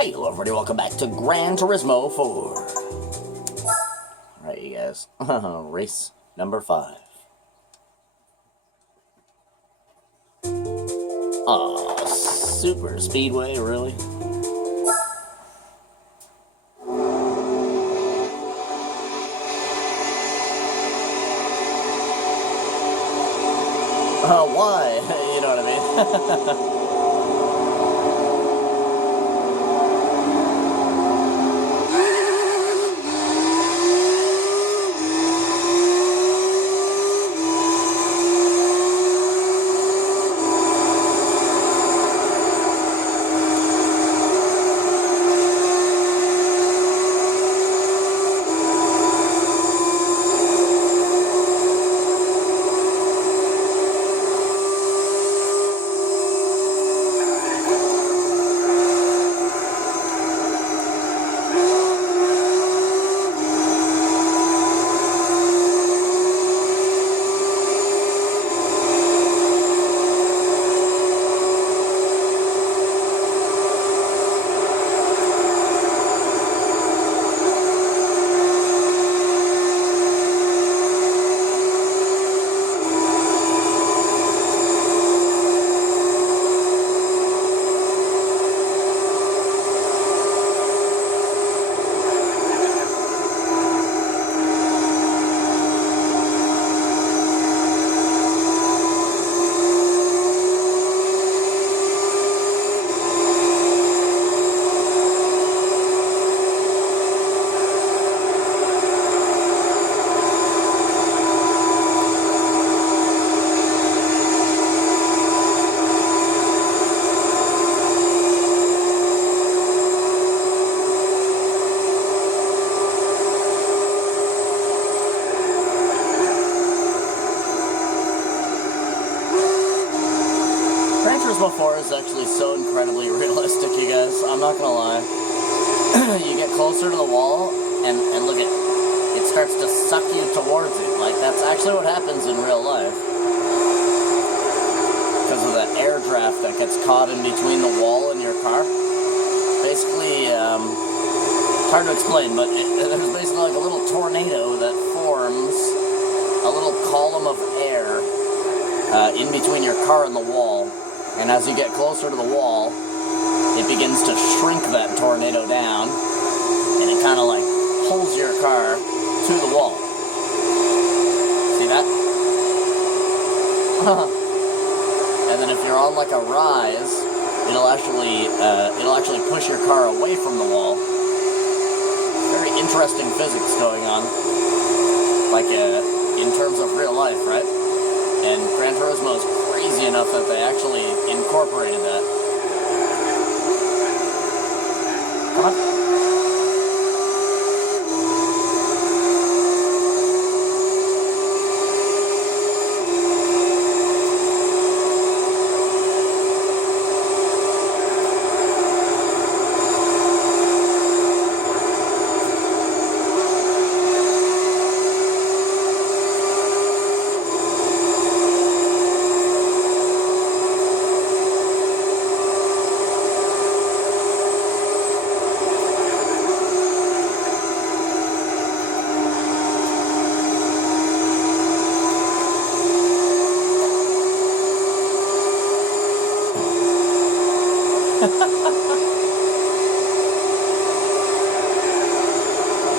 Hey, hello everybody, welcome back to Gran Turismo 4. Alright, you guys. Race number 5. Aw, super speedway, really? Why? You know what I mean? Gran Turismo 4 is actually so incredibly realistic, you guys. I'm not gonna lie. You get closer to the wall, and look at it starts to suck you towards it. Like, that's actually what happens in real life. Because of the air draft that gets caught in between the wall and your car. Basically, it's hard to explain, but there's basically like a little tornado that forms a little column of air in between your car and the wall. And as you get closer to the wall, it begins to shrink that tornado down, and it kind of like pulls your car to the wall. See that? And then if you're on like a rise, it'll actually push your car away from the wall. Very interesting physics going on, like in terms of real life, right? And Gran Turismo is crazy enough that they actually incorporated that. Come on.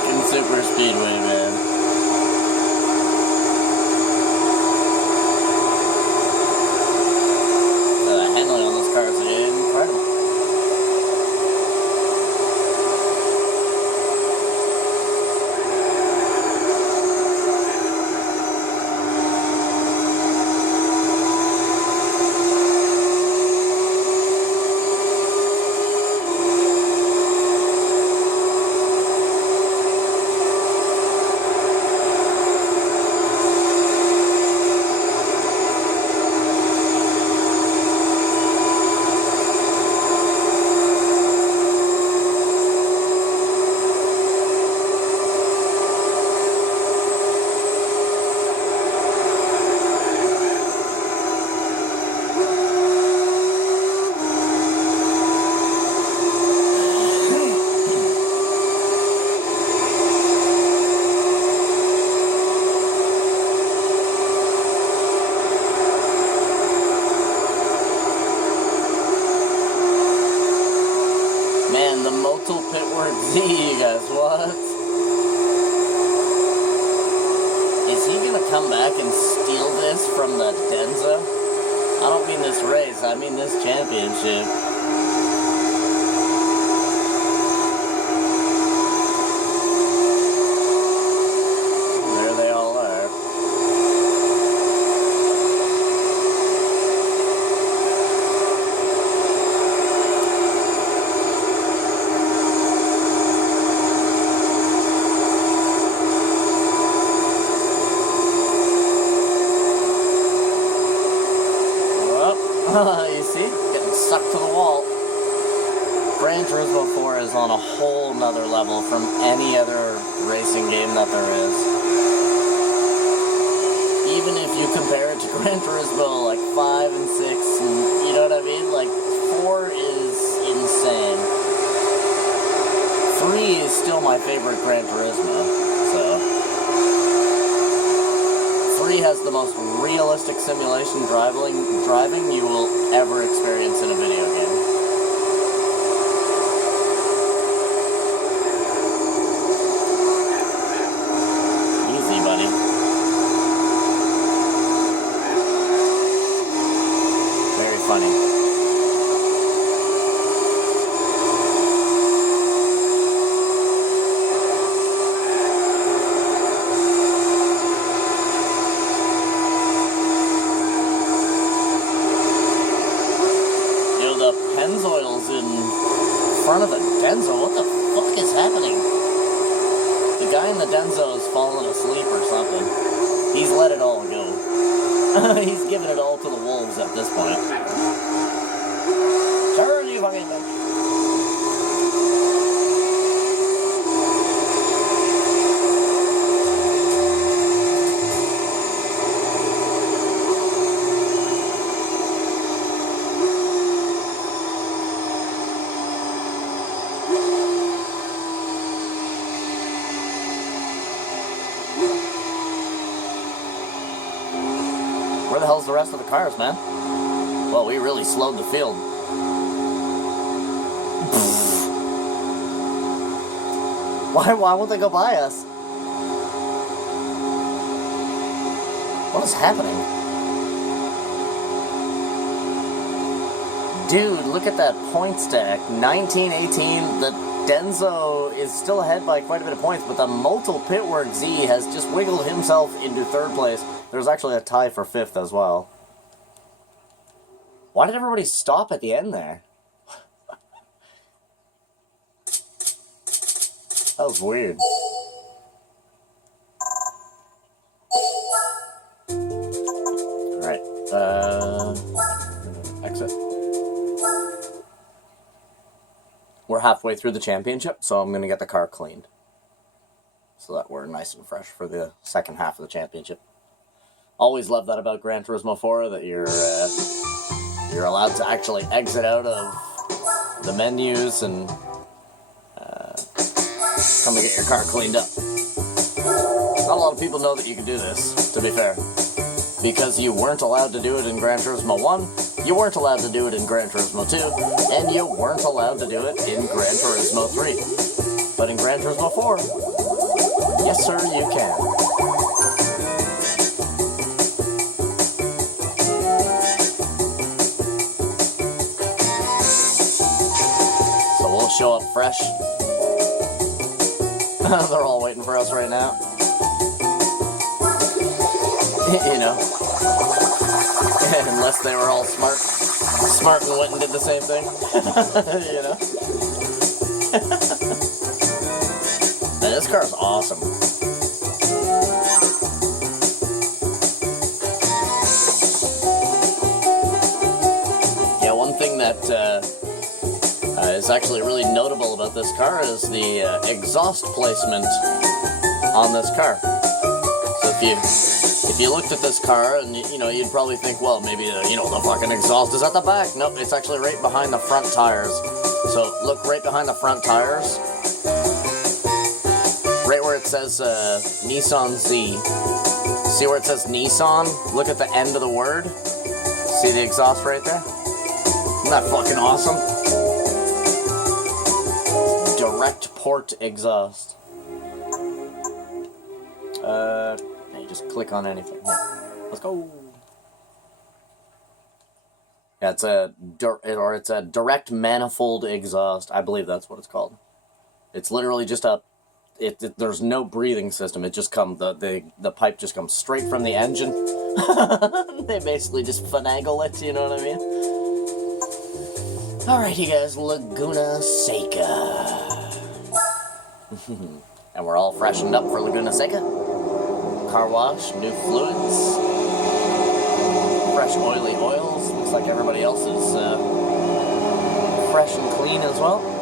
Fucking super speedway, man. The handling on those cars is incredible. Man, the Motul Pitward Z, you guys, what? Is he gonna come back and steal this from the Denza? I don't mean this race, I mean this championship. There they all are. You see? Getting stuck to the wall. Gran Turismo 4 is on a whole nother level from any other racing game that there is. Even if you compare it to Gran Turismo like 5 and 6, and you know what I mean? Like, 4 is insane. 3 is still my favorite Gran Turismo, so... 3 has the most realistic simulation driving you will ever experience in a video game. Easy, buddy. Very funny. Pennzoil's in front of the Denso. What the fuck is happening? The guy in the Denso is falling asleep or something. He's let it all go. He's giving it all to the wolves at this point. Turn, you fucking bitch. Where the hell's the rest of the cars, man? Well, we really slowed the field. Why won't they go by us? What is happening? Dude, look at that point stack. 19-18, the Denso is still ahead by quite a bit of points, but the Motul Pitward Z has just wiggled himself into 3rd place. There's actually a tie for 5th as well. Why did everybody stop at the end there? That was weird. Alright, exit. We're halfway through the championship, so I'm going to get the car cleaned. So that we're nice and fresh for the second half of the championship. Always love that about Gran Turismo 4, that you're allowed to actually exit out of the menus and come and get your car cleaned up. Not a lot of people know that you can do this, to be fair. Because you weren't allowed to do it in Gran Turismo 1, you weren't allowed to do it in Gran Turismo 2, and you weren't allowed to do it in Gran Turismo 3. But in Gran Turismo 4, yes sir, you can. Show up fresh. They're all waiting for us right now. You know. Unless they were all smart and went and did the same thing. You know. Man, this car's awesome. Yeah, one thing that is actually really notable about this car is the exhaust placement on this car. So if you looked at this car and you know, you'd probably think, well, maybe you know, the fucking exhaust is at the back. Nope, it's actually right behind the front tires. So look right behind the front tires, right where it says Nissan Z. See where it says Nissan? Look at the end of the word. See the exhaust right there? Isn't that fucking awesome? direct port exhaust. You just click on anything. Here. Let's go. Yeah, it's a direct manifold exhaust. I believe that's what it's called. It's literally just there's no breathing system. It just the pipe just comes straight from the engine. They basically just finagle it, you know what I mean? Alright, you guys, Laguna Seca. And we're all freshened up for Laguna Seca. Car wash, new fluids, fresh oily oils. Looks like everybody else is fresh and clean as well.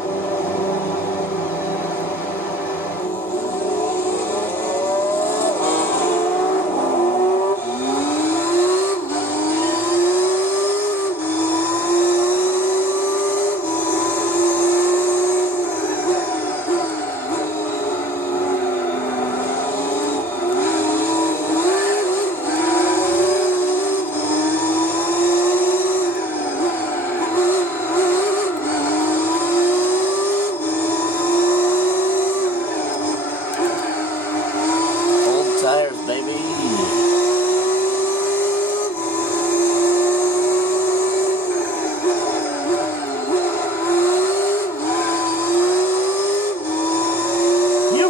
Tires, baby. You.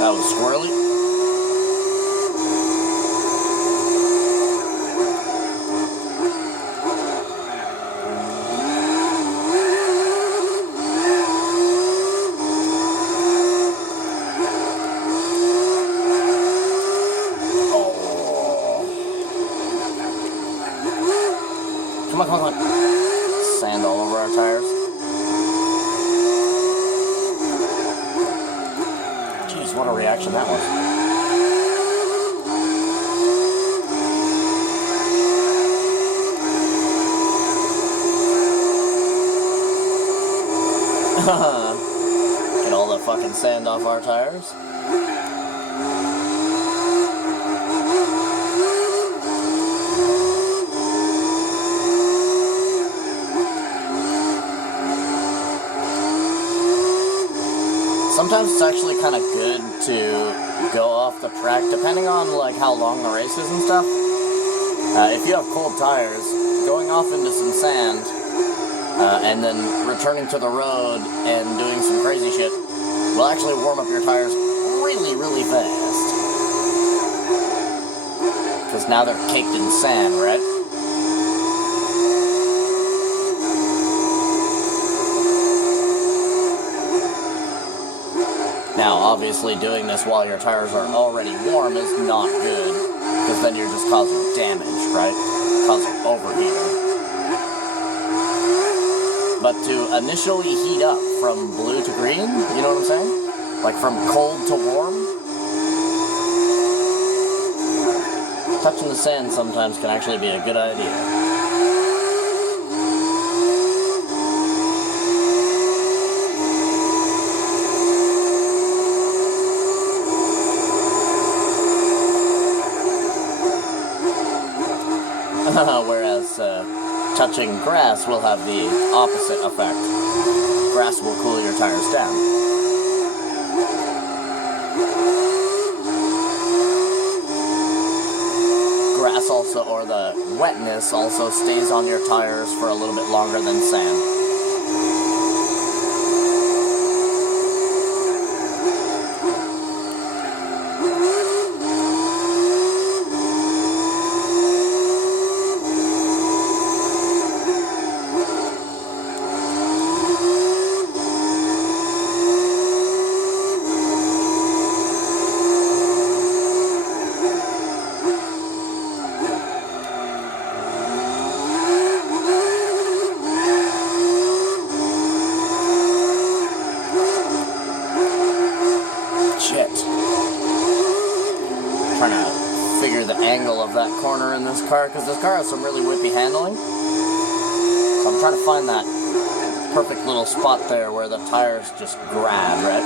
That was squirrely. Come on, come on, come on. Sand all over our tires. Jeez, what a reaction that was. Get all the fucking sand off our tires. Sometimes it's actually kind of good to go off the track, depending on like how long the race is and stuff. If you have cold tires, going off into some sand, and then returning to the road and doing some crazy shit will actually warm up your tires really, really fast. Because now they're caked in sand, right? Now, obviously, doing this while your tires are already warm is not good, because then you're just causing damage, right? Causing overheating. But to initially heat up from blue to green, you know what I'm saying? Like from cold to warm? Touching the sand sometimes can actually be a good idea. Whereas touching grass will have the opposite effect. Grass will cool your tires down. Grass also, or the wetness also stays on your tires for a little bit longer than sand. Trying to figure the angle of that corner in this car, because this car has some really whippy handling. So I'm trying to find that perfect little spot there where the tires just grab, right?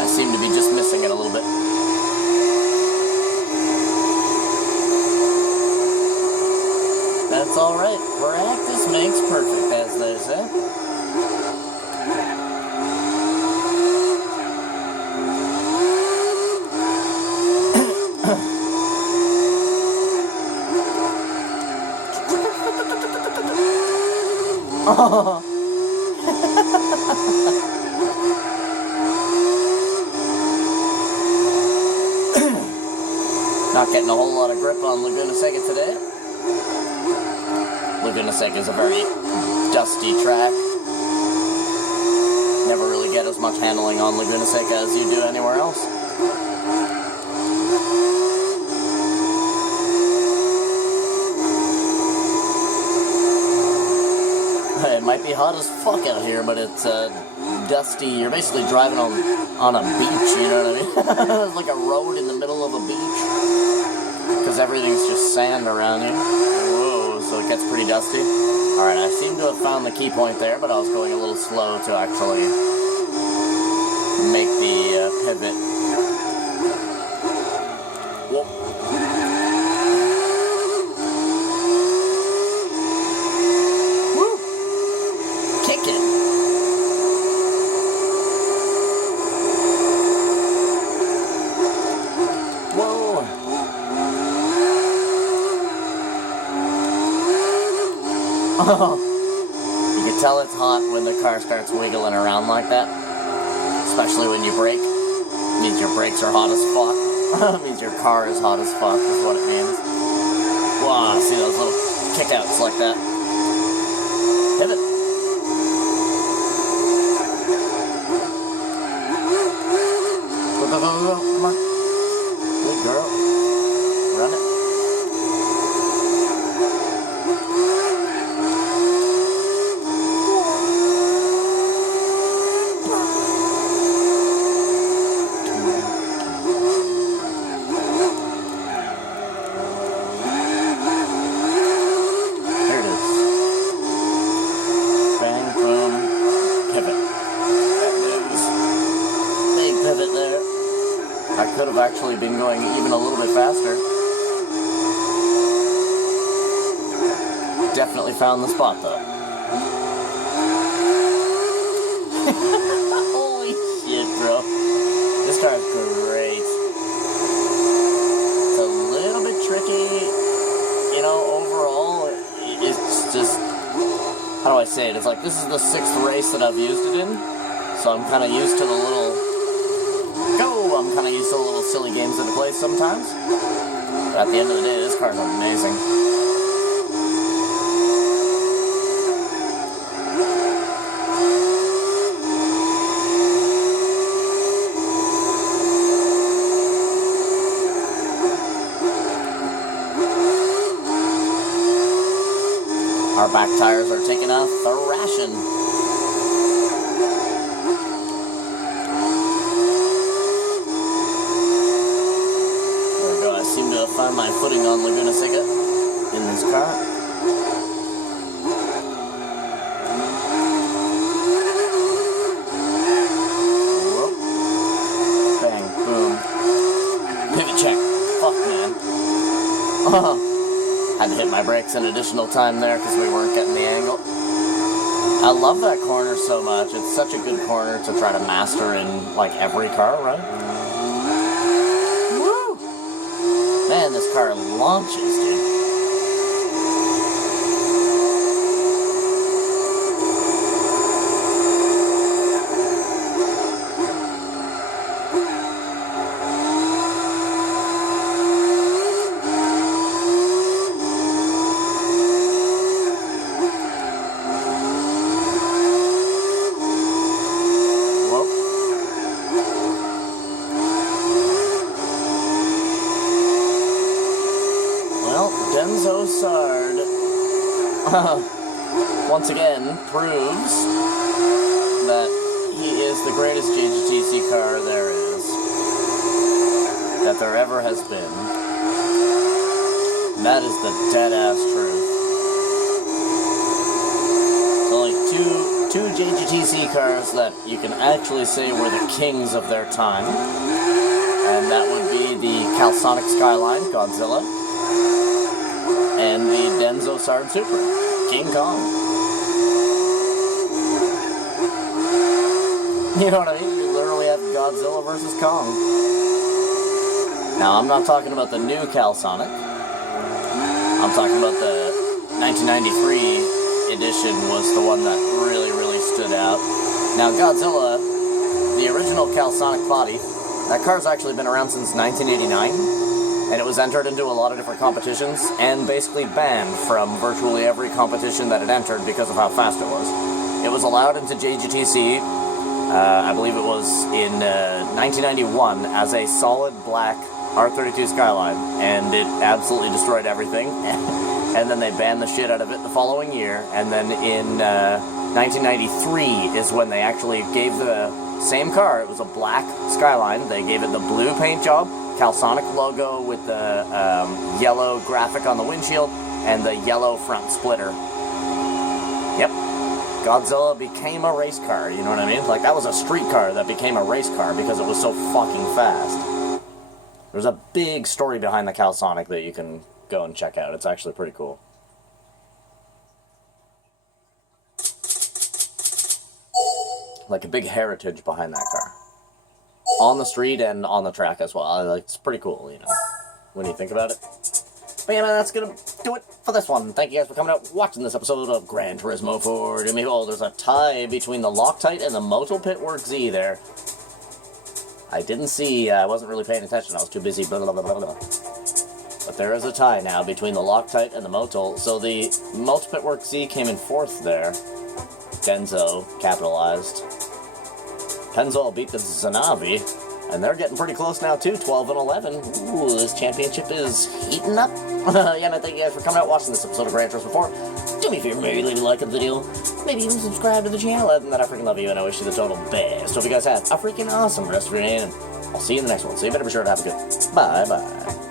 I seem to be just missing it a little bit. alright. Practice makes perfect, as they say. Oh. Not getting a whole lot of grip on Laguna Seca today. Laguna Seca is a very dusty track. Never really get as much handling on Laguna Seca as you do anywhere else. It might be hot as fuck out here, but it's dusty. You're basically driving on a beach, you know what I mean? It's like a road in the middle of a beach. Because everything's just sand around you. Whoa, so it gets pretty dusty. Alright, I seem to have found the key point there, but I was going a little slow to actually make the pivot. Whoa. You can tell it's hot when the car starts wiggling around like that. Especially when you brake. It means your brakes are hot as fuck. It means your car is hot as fuck, is what it means. Wow, see those little kickouts like that. Pivot. Go, go, go, go, come on. Good girl. Run it. Actually been going even a little bit faster. Definitely found the spot though. Holy shit, bro. This car is great. It's a little bit tricky, you know, overall. It's just, how do I say it? It's like this is the 6th race that I've used it in. So I'm kind of used to the little I'm kind of used to the little silly games that it plays sometimes. But at the end of the day, this car is amazing. Our back tires are taking a thrashing. Find my footing on Laguna Seca in this car. Whoop. Bang, boom. Pivot check. Fuck, man. Had to hit my brakes an additional time there because we weren't getting the angle. I love that corner so much. It's such a good corner to try to master in like every car, right? Man, this car launches, dude. Once again proves that he is the greatest GTC car there is, that there ever has been. And that is the dead-ass truth. There's only two GTC cars that you can actually say were the kings of their time, and that would be the Calisonic Skyline, Godzilla, and the Denso Sard Supra, King Kong. You know what I mean? You literally have Godzilla versus Kong. Now, I'm not talking about the new CalSonic. I'm talking about the 1993 edition was the one that really, really stood out. Now, Godzilla, the original CalSonic body, that car's actually been around since 1989, and it was entered into a lot of different competitions, and basically banned from virtually every competition that it entered because of how fast it was. It was allowed into JGTC, I believe it was in 1991, as a solid black R32 Skyline, and it absolutely destroyed everything. And then they banned the shit out of it the following year, and then in 1993 is when they actually gave the same car. It was a black Skyline. They gave it the blue paint job, CalSonic logo with the yellow graphic on the windshield, and the yellow front splitter. Yep. Godzilla became a race car, you know what I mean? Like, that was a street car that became a race car because it was so fucking fast. There's a big story behind the CalSonic that you can go and check out. It's actually pretty cool. Like a big heritage behind that car. On the street and on the track as well. It's pretty cool, you know, when you think about it. But yeah, man, that's gonna do it for this one. Thank you guys for coming out, watching this episode of Gran Turismo for Jimmy. Oh, there's a tie between the Loctite and the Motul Pitwork Z there. I didn't see, I wasn't really paying attention, I was too busy, blah, blah, blah, blah, blah. But there is a tie now between the Loctite and the Motul. So the Motul Pitwork Z came in 4th there. Denso capitalized. Pennzoil beat the Zanavi, and they're getting pretty close now too, 12 and 11. Ooh, this championship is heating up. Yeah, and I thank you guys for coming out watching this episode of Gran Turismo 4. Do me a favor, maybe leave a like on the video, maybe even subscribe to the channel. Other than that, I freaking love you, and I wish you the total best. Hope you guys have a freaking awesome rest of your day, and I'll see you in the next one. So you better be sure to have a good bye-bye.